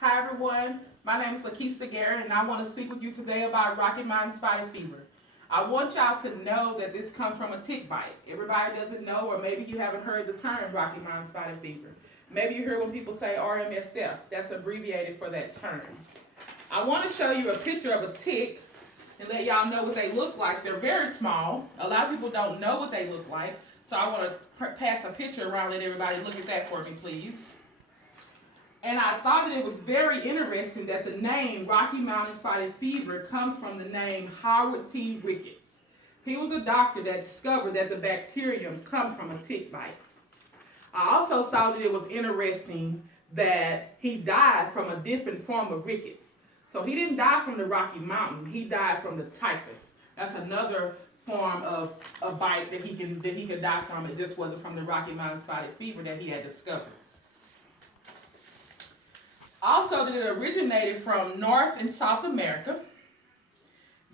Hi everyone, my name is Lakeista Garrett and I want to speak with you today about Rocky Mountain Spotted Fever. I want y'all to know that this comes from a tick bite. Everybody doesn't know, or maybe you haven't heard the term Rocky Mountain Spotted Fever. Maybe you hear when people say RMSF, that's abbreviated for that term. I want to show you a picture of a tick and let y'all know what they look like. They're very small. A lot of people don't know what they look like, so I want to pass a picture around, let everybody look at that for me, please. And I thought that it was very interesting that the name Rocky Mountain Spotted Fever comes from the name Howard T. Ricketts. He was a doctor that discovered that the bacterium comes from a tick bite. I also thought that it was interesting that he died from a different form of rickets. So he didn't die from the Rocky Mountain, he died from the typhus. That's another form of a bite that he could die from. It just wasn't from the Rocky Mountain Spotted Fever that he had discovered. Also, that it originated from North and South America.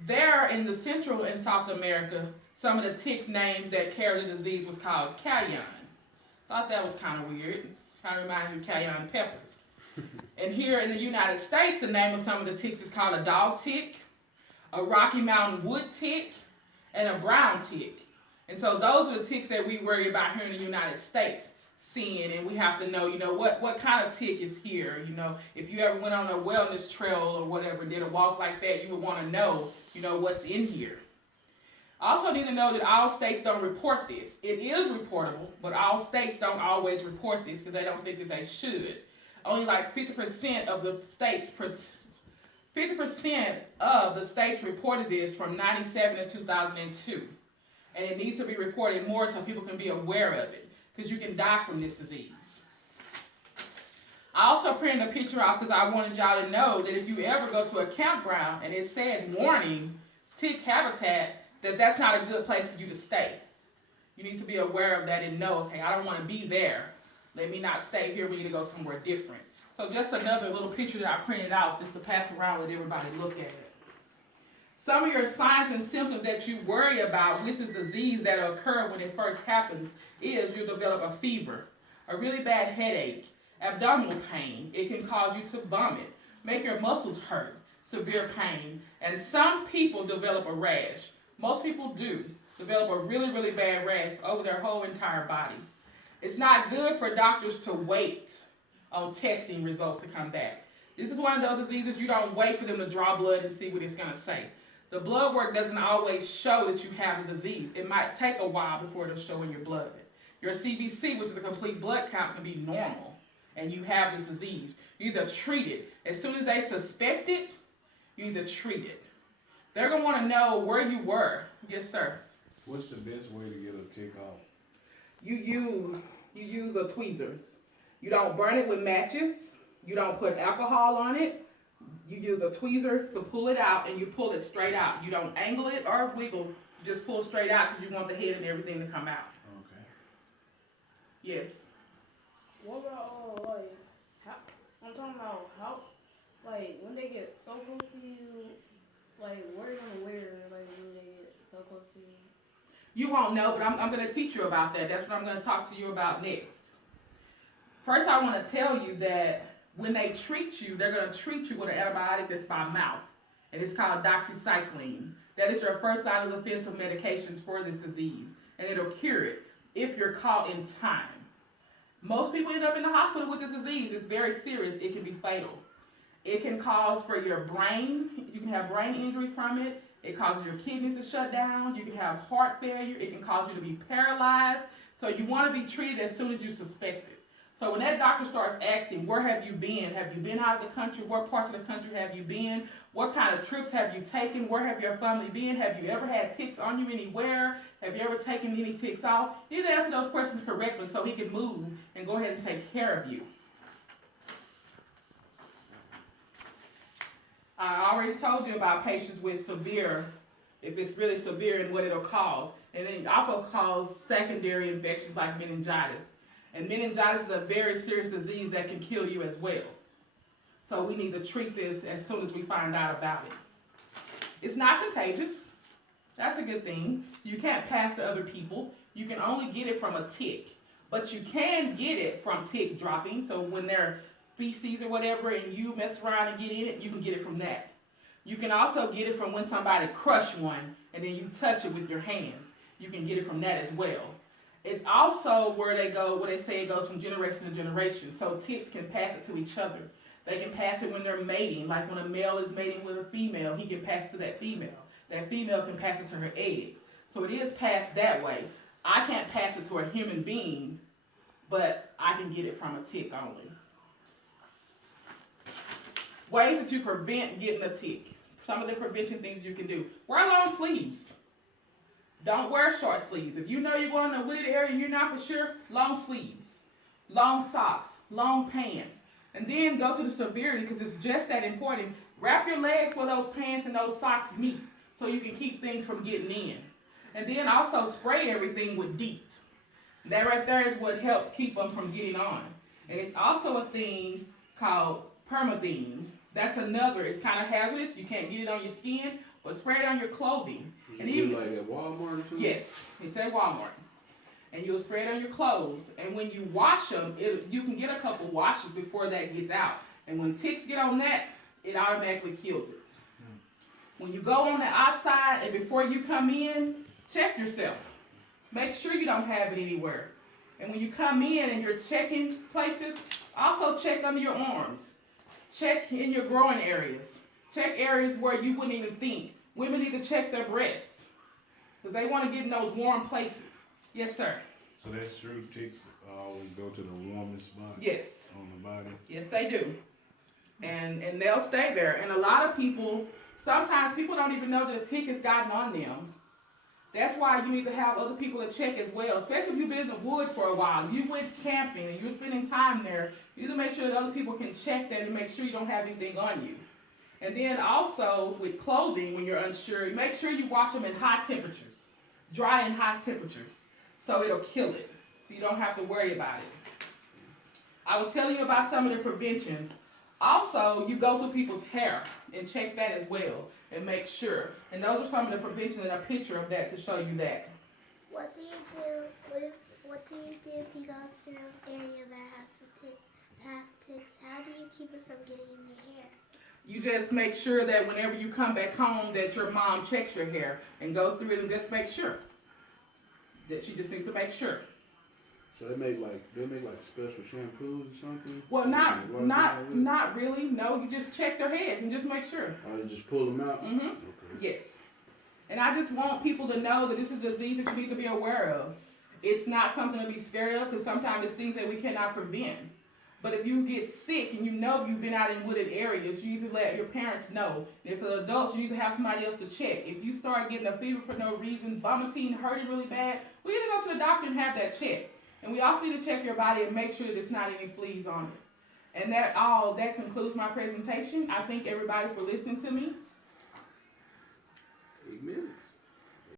There in the Central and South America, some of the tick names that carry the disease was called cayenne. Thought that was kind of weird. Kind of reminds me of cayenne peppers. And here in the United States, the name of some of the ticks is called a dog tick, a Rocky Mountain wood tick, and a brown tick. And so those are the ticks that we worry about here in the United States seeing, and we have to know, what kind of tick is here. If you ever went on a wellness trail or whatever, did a walk like that, you would want to know, what's in here. Also need to know that all states don't report this. It is reportable, but all states don't always report this because they don't think that they should. Only like 50% of the states 50% of the states reported this from 97 to 2002. And it needs to be reported more so people can be aware of it, because you can die from this disease. I also printed a picture off because I wanted y'all to know that if you ever go to a campground and it said warning, tick habitat, that's not a good place for you to stay. You need to be aware of that and know, okay, I don't want to be there. Let me not stay here. We need to go somewhere different. So just another little picture that I printed out just to pass around, let everybody look at it. Some of your signs and symptoms that you worry about with this disease that occur when it first happens is you'll develop a fever, a really bad headache, abdominal pain. It can cause you to vomit, make your muscles hurt, severe pain, and some people develop a rash. Most people do develop a really, really bad rash over their whole entire body. It's not good for doctors to wait on testing results to come back. This is one of those diseases you don't wait for them to draw blood and see what it's going to say. The blood work doesn't always show that you have the disease. It might take a while before it'll show in your blood. Your CBC, which is a complete blood count, can be normal, and you have this disease. You either treat it. As soon as they suspect it, you either treat it. They're going to want to know where you were. Yes, sir. What's the best way to get a tick off? You use a tweezers. You don't burn it with matches. You don't put alcohol on it. You use a tweezer to pull it out, and you pull it straight out. You don't angle it or wiggle. You just pull straight out because you want the head and everything to come out. Okay. Yes. What about how? I'm talking about how, when they get so close to you, what are you gonna wear, when they get so close to you? You won't know, but I'm going to teach you about that. That's what I'm going to talk to you about next. First, I want to tell you that when they treat you, they're going to treat you with an antibiotic that's by mouth, and it's called doxycycline. That is your first line of defense of medications for this disease, and it'll cure it if you're caught in time. Most people end up in the hospital with this disease. It's very serious. It can be fatal. It can cause for your brain. You can have brain injury from it. It causes your kidneys to shut down. You can have heart failure. It can cause you to be paralyzed. So you want to be treated as soon as you suspect it. So when that doctor starts asking, where have you been? Have you been out of the country? What parts of the country have you been? What kind of trips have you taken? Where have your family been? Have you ever had ticks on you anywhere? Have you ever taken any ticks off? You need to answer those questions correctly so he can move and go ahead and take care of you. I already told you about patients with severe, if it's really severe, and what it'll cause. And then it also cause secondary infections like meningitis. And meningitis is a very serious disease that can kill you as well. So we need to treat this as soon as we find out about it. It's not contagious. That's a good thing. You can't pass to other people. You can only get it from a tick. But you can get it from tick dropping. So when they're feces or whatever and you mess around and get in it, you can get it from that. You can also get it from when somebody crush one and then you touch it with your hands. You can get it from that as well. It's also where they say it goes from generation to generation. So ticks can pass it to each other. They can pass it when they're mating, like when a male is mating with a female, he can pass it to that female. That female can pass it to her eggs. So it is passed that way. I can't pass it to a human being, but I can get it from a tick only. Ways that you prevent getting a tick. Some of the prevention things you can do. Wear long sleeves. Don't wear short sleeves. If you know you're going to a wooded area and you're not for sure, long sleeves, long socks, long pants. And then go to the severity because it's just that important. Wrap your legs where those pants and those socks meet so you can keep things from getting in. And then also spray everything with DEET. That right there is what helps keep them from getting on. And it's also a thing called permethine. That's another, it's kind of hazardous. You can't get it on your skin, but spray it on your clothing. And You even like at Walmart or something? yes, it's at Walmart. And you'll spray it on your clothes. And when you wash them, you can get a couple washes before that gets out. And when ticks get on that, it automatically kills it. When you go on the outside and before you come in, check yourself. Make sure you don't have it anywhere. And when you come in and you're checking places, also check under your arms. Check in your growing areas. Check areas where you wouldn't even think. Women need to check their breasts because they want to get in those warm places. Yes, sir. So that's true, ticks always go to the warmest spot Yes. on the body? Yes, they do. And they'll stay there. And a lot of people, sometimes people don't even know that a tick has gotten on them. That's why you need to have other people to check as well, especially if you've been in the woods for a while. If you went camping and you're spending time there, you need to make sure that other people can check that and make sure you don't have anything on you. And then also with clothing, when you're unsure, make sure you wash them in high temperatures, dry and high temperatures, so it'll kill it, so you don't have to worry about it. I was telling you about some of the preventions. Also, you go through people's hair and check that as well and make sure. And those are some of the preventions and a picture of that to show you that. What do you do if you go through an area that has ticks? How do you keep it from getting in your hair? You just make sure that whenever you come back home that your mom checks your hair and goes through it and just make sure. That she just needs to make sure. So they make like special shampoos or something? Well, not really. No, you just check their heads and just make sure. Or they just pull them out? Mm-hmm. Okay. Yes. And I just want people to know that this is a disease that you need to be aware of. It's not something to be scared of because sometimes it's things that we cannot prevent. But if you get sick and you know you've been out in wooded areas, you need to let your parents know. If they're adults, you need to have somebody else to check. If you start getting a fever for no reason, vomiting, hurting really bad, we need to go to the doctor and have that checked. And we also need to check your body and make sure that there's not any fleas on it. And that concludes my presentation. I thank everybody for listening to me. 8 minutes.